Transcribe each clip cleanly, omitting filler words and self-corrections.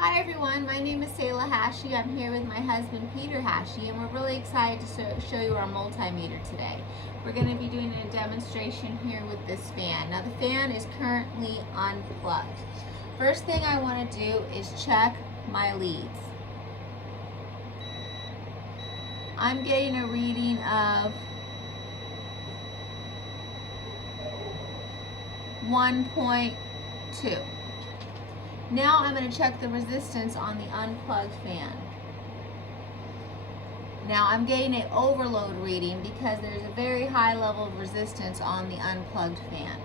Hi everyone, my name is Sayla Hashi. I'm here with my husband Peter Hashi, and we're really excited to show you our multimeter today. We're going to be doing a demonstration here with this fan. Now the fan is currently unplugged. First thing I want to do is check my leads. I'm getting a reading of 1.2. Now I'm going to check the resistance on the unplugged fan. Now I'm getting an overload reading because there's a very high level of resistance on the unplugged fan.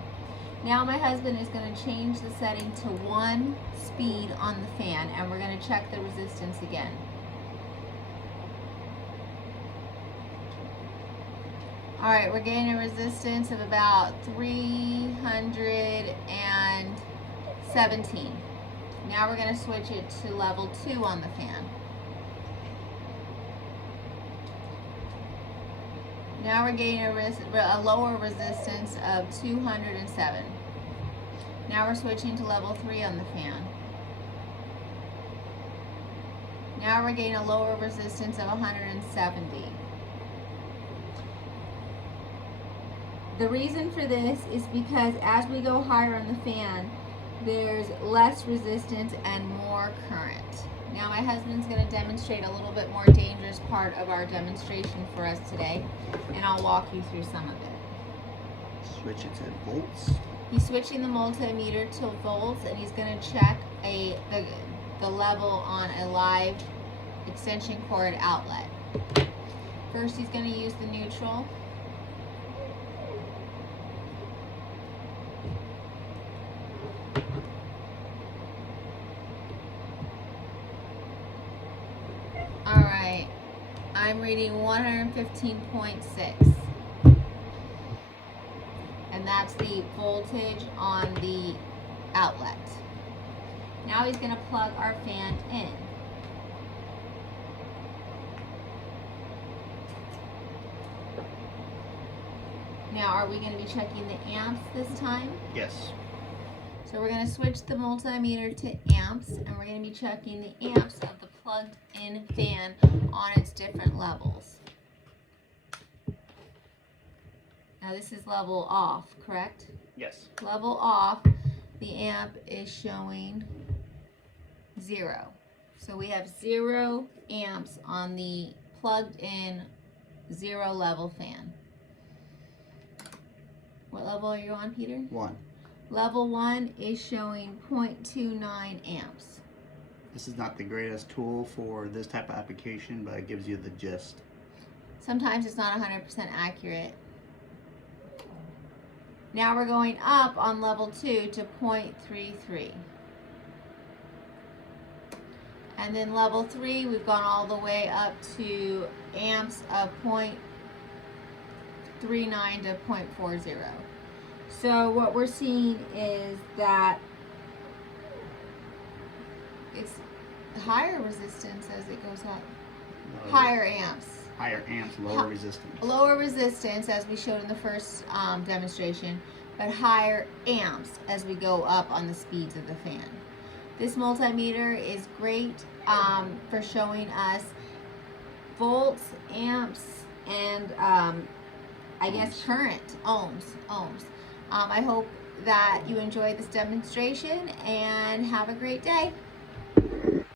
Now my husband is going to change the setting to 1 speed on the fan, and we're going to check the resistance again. Alright, we're getting a resistance of about 317. Now we're going to switch it to level 2 on the fan. Now we're getting a lower resistance of 207. Now we're switching to level 3 on the fan. Now we're getting a lower resistance of 170. The reason for this is because as we go higher on the fan, there's less resistance and more current. Now my husband's going to demonstrate a little bit more dangerous part of our demonstration for us today, and I'll walk you through some of it. Switch it to volts. He's switching the multimeter to volts, and he's going to check the level on a live extension cord outlet. First he's going to use the neutral. Alright, I'm reading 115.6, and that's the voltage on the outlet. Now he's going to plug our fan in. Now are we going to be checking the amps this time? Yes. So we're going to switch the multimeter to amps, and we're going to be checking the amps of the plugged in fan on its different levels. Now this is level off, correct? Yes. Level off, the amp is showing 0. So we have 0 amps on the plugged in 0 level fan. What level are you on, Peter? 1. Level 1 is showing 0.29 amps. This is not the greatest tool for this type of application, but it gives you the gist. Sometimes it's not 100% accurate. Now we're going up on level 2 to 0.33. And then level 3, we've gone all the way up to amps of 0.39 to 0.40. So what we're seeing is that it's higher resistance as it goes up. Higher amps. Higher amps, lower resistance. Lower resistance as we showed in the first demonstration, but higher amps as we go up on the speeds of the fan. This multimeter is great for showing us volts, amps, and I guess current, ohms. I hope that you enjoyed this demonstration and have a great day.